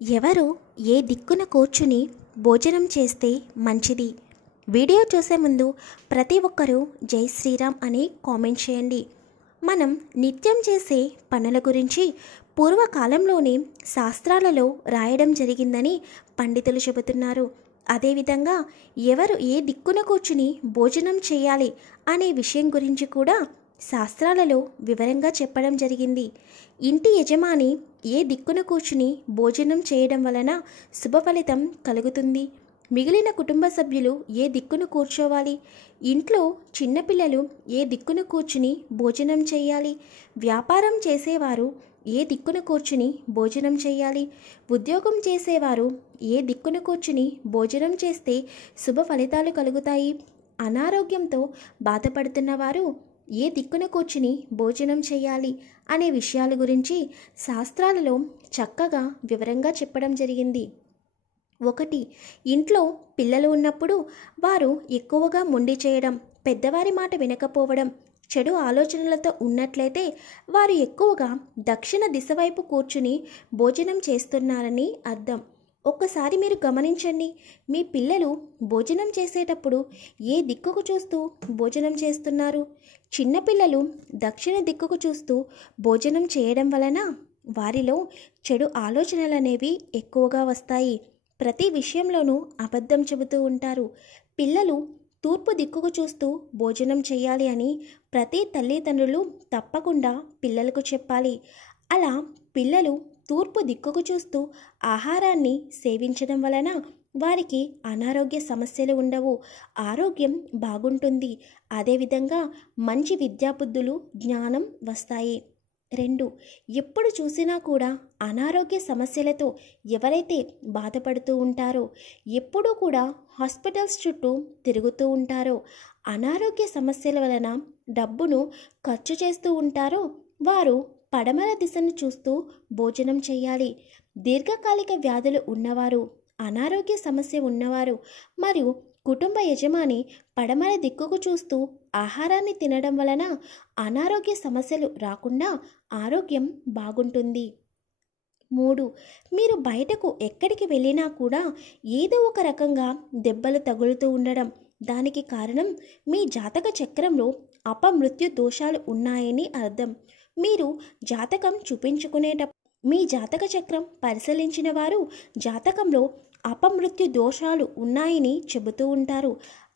ఎవరు ఏ దిక్కున కూర్చుని భోజనం చేస్తే మంచిది? వీడియో చూసే ముందు ప్రతి ఒక్కరూ జై శ్రీరామ్ అని కామెంట్ చేయండి. మనం నిత్యం చేసే పనుల గురించి పూర్వకాలంలోనే శాస్త్రాలలో రాయడం జరిగిందని పండితులు చెబుతున్నారు. అదేవిధంగా ఎవరు ఏ దిక్కున కూర్చుని భోజనం చేయాలి అనే విషయం గురించి కూడా శాస్త్రాలలో వివరంగా చెప్పడం జరిగింది. ఇంటి యజమాని ఏ దిక్కున కూర్చుని భోజనం చేయడం వలన శుభ ఫలితం కలుగుతుంది? మిగిలిన కుటుంబ సభ్యులు ఏ దిక్కున కూర్చోవాలి? ఇంట్లో చిన్నపిల్లలు ఏ దిక్కున కూర్చుని భోజనం చేయాలి? వ్యాపారం చేసేవారు ఏ దిక్కున కూర్చుని భోజనం చేయాలి? ఉద్యోగం చేసేవారు ఏ దిక్కున కూర్చుని భోజనం చేస్తే శుభ ఫలితాలు కలుగుతాయి? అనారోగ్యంతో బాధపడుతున్న వారు ఏ దిక్కున కూర్చుని భోజనం చేయాలి అనే విషయాల గురించి శాస్త్రాలలో చక్కగా వివరంగా చెప్పడం జరిగింది. 1. ఇంట్లో పిల్లలు ఉన్నప్పుడు వారు ఎక్కువగా మొండి చేయడం, పెద్దవారి మాట వినకపోవడం, చెడు ఆలోచనలతో ఉన్నట్లయితే వారు ఎక్కువగా దక్షిణ దిశ వైపు కూర్చుని భోజనం చేస్తున్నారని అర్థం. ఒక్కసారి మీరు గమనించండి, మీ పిల్లలు భోజనం చేసేటప్పుడు ఏ దిక్కుకు చూస్తూ భోజనం చేస్తున్నారు? చిన్నపిల్లలు దక్షిణ దిక్కుకు చూస్తూ భోజనం చేయడం వలన వారిలో చెడు ఆలోచనలు అనేవి ఎక్కువగా వస్తాయి. ప్రతి విషయంలోనూ అబద్ధం చెబుతూ ఉంటారు. పిల్లలు తూర్పు దిక్కుకు చూస్తూ భోజనం చేయాలి అని ప్రతి తల్లిదండ్రులు తప్పకుండా పిల్లలకు చెప్పాలి. అలా పిల్లలు తూర్పు దిక్కుకు చూస్తూ ఆహారాన్ని సేవించడం వలన వారికి అనారోగ్య సమస్యలు ఉండవు, ఆరోగ్యం బాగుంటుంది. అదేవిధంగా మంచి విద్యాబుద్ధులు, జ్ఞానం వస్తాయి. 2. ఎప్పుడు చూసినా కూడా అనారోగ్య సమస్యలతో ఎవరైతే బాధపడుతూ ఉంటారో, ఎప్పుడూ కూడా హాస్పిటల్స్ చుట్టూ తిరుగుతూ ఉంటారో, అనారోగ్య సమస్యల వలన డబ్బును ఖర్చు చేస్తూ ఉంటారో వారు పడమర దిశను చూస్తూ భోజనం చేయాలి. దీర్ఘకాలిక వ్యాధులు ఉన్నవారు, అనారోగ్య సమస్య ఉన్నవారు మరియు కుటుంబ యజమాని పడమర దిక్కుకు చూస్తూ ఆహారాన్ని తినడం వలన అనారోగ్య సమస్యలు రాకుండా ఆరోగ్యం బాగుంటుంది. 3. మీరు బయటకు ఎక్కడికి వెళ్ళినా కూడా ఏదో ఒక రకంగా దెబ్బలు తగులుతూ ఉండడం, దానికి కారణం మీ జాతక చక్రంలో అపమృత్యు దోషాలు ఉన్నాయని అర్థం. మీరు జాతకం చూపించుకునేటప్పుడు మీ జాతక చక్రం పరిశీలించిన వారు జాతకంలో అపమృత్యు దోషాలు ఉన్నాయని చెబుతూ ఉంటారు.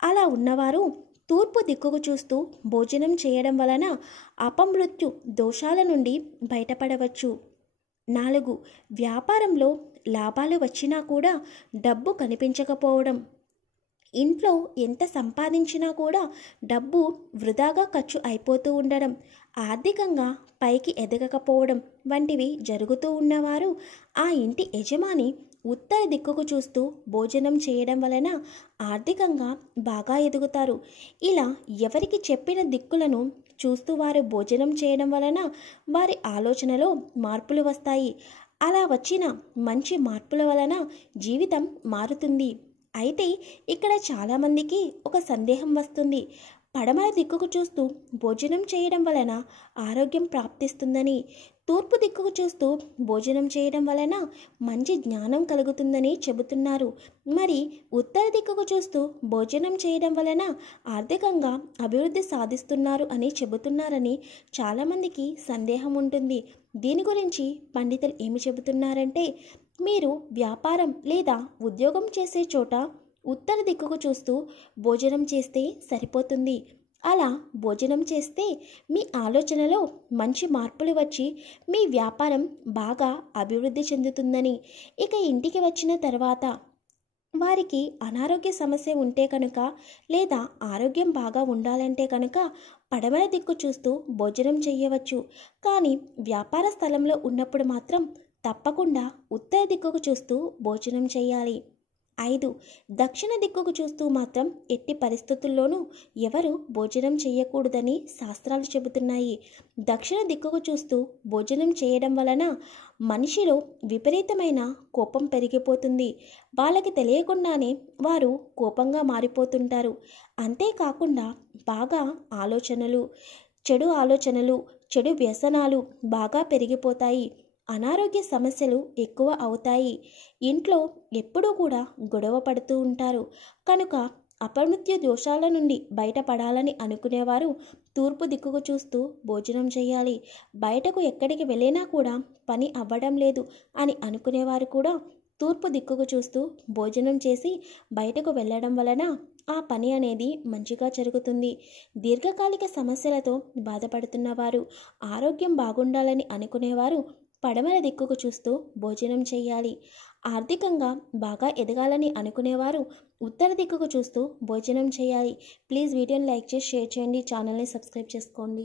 అలా ఉన్నవారు తూర్పు దిక్కుకు చూస్తూ భోజనం చేయడం వలన అపమృత్యు దోషాల నుండి బయటపడవచ్చు. 4. వ్యాపారంలో లాభాలు వచ్చినా కూడా డబ్బు కనిపించకపోవడం, ఇంట్లో ఎంత సంపాదించినా కూడా డబ్బు వృధాగా ఖర్చు అయిపోతూ ఉండడం, ఆర్థికంగా పైకి ఎదగకపోవడం వంటివి జరుగుతూ ఉన్నవారు ఆ ఇంటి యజమాని ఉత్తర దిక్కుకు చూస్తూ భోజనం చేయడం వలన ఆర్థికంగా బాగా ఎదుగుతారు. ఇలా ఎవరికి చెప్పిన దిక్కులను చూస్తూ వారు భోజనం చేయడం వలన వారి ఆలోచనలో మార్పులు వస్తాయి. అలా వచ్చిన మంచి మార్పుల వలన జీవితం మారుతుంది. అయితే ఇక్కడ చాలామందికి ఒక సందేహం వస్తుంది, పడమర దిక్కుకు చూస్తూ భోజనం చేయడం వలన ఆరోగ్యం ప్రాప్తిస్తుందని, తూర్పు దిక్కుకు చూస్తూ భోజనం చేయడం వలన మంచి జ్ఞానం కలుగుతుందని చెబుతున్నారు. మరి ఉత్తర దిక్కుకు చూస్తూ భోజనం చేయడం వలన ఆర్థికంగా అభివృద్ధి సాధిస్తున్నారు అని చెబుతున్నారని చాలామందికి సందేహం ఉంటుంది. దీని గురించి పండితులు ఏమి చెబుతున్నారంటే, మీరు వ్యాపారం లేదా ఉద్యోగం చేసే చోట ఉత్తర దిక్కుకు చూస్తూ భోజనం చేస్తే సరిపోతుంది. అలా భోజనం చేస్తే మీ ఆలోచనలో మంచి మార్పులు వచ్చి మీ వ్యాపారం బాగా అభివృద్ధి చెందుతుందని, ఇక ఇంటికి వచ్చిన తర్వాత వారికి అనారోగ్య సమస్య ఉంటే కనుక లేదా ఆరోగ్యం బాగా ఉండాలంటే కనుక పడమర దిక్కు చూస్తూ భోజనం చేయవచ్చు. కానీ వ్యాపార స్థలంలో ఉన్నప్పుడు మాత్రం తప్పకుండా ఉత్తర దిక్కుకు చూస్తూ భోజనం చేయాలి. 5. దక్షిణ దిక్కుకు చూస్తూ మాత్రం ఎట్టి పరిస్థితుల్లోనూ ఎవరు భోజనం చేయకూడదని శాస్త్రాలు చెబుతున్నాయి. దక్షిణ దిక్కుకు చూస్తూ భోజనం చేయడం వలన మనిషిలో విపరీతమైన కోపం పెరిగిపోతుంది. వాళ్ళకి తెలియకుండానే వారు కోపంగా మారిపోతుంటారు. అంతేకాకుండా బాగా చెడు ఆలోచనలు, చెడు వ్యసనాలు బాగా పెరిగిపోతాయి. అనారోగ్య సమస్యలు ఎక్కువ అవుతాయి. ఇంట్లో ఎప్పుడూ కూడా గొడవ పడుతూ ఉంటారు కనుక అపమృత్యు దోషాల నుండి బయటపడాలని అనుకునేవారు తూర్పు దిక్కుకు చూస్తూ భోజనం చేయాలి. బయటకు ఎక్కడికి వెళ్ళినా కూడా పని అవ్వడం లేదు అని అనుకునేవారు కూడా తూర్పు దిక్కుకు చూస్తూ భోజనం చేసి బయటకు వెళ్ళడం వలన ఆ పని అనేది మంచిగా జరుగుతుంది. దీర్ఘకాలిక సమస్యలతో బాధపడుతున్నవారు, ఆరోగ్యం బాగుండాలని అనుకునేవారు పడమర దిక్కుకు చూస్తూ భోజనం చేయాలి. ఆర్థికంగా బాగా ఎదగాలని అనుకునేవారు ఉత్తర దిక్కుకు చూస్తూ భోజనం చేయాలి. ప్లీజ్ వీడియోని లైక్ చేసి షేర్ చేయండి. ఛానల్ని సబ్స్క్రైబ్ చేసుకోండి.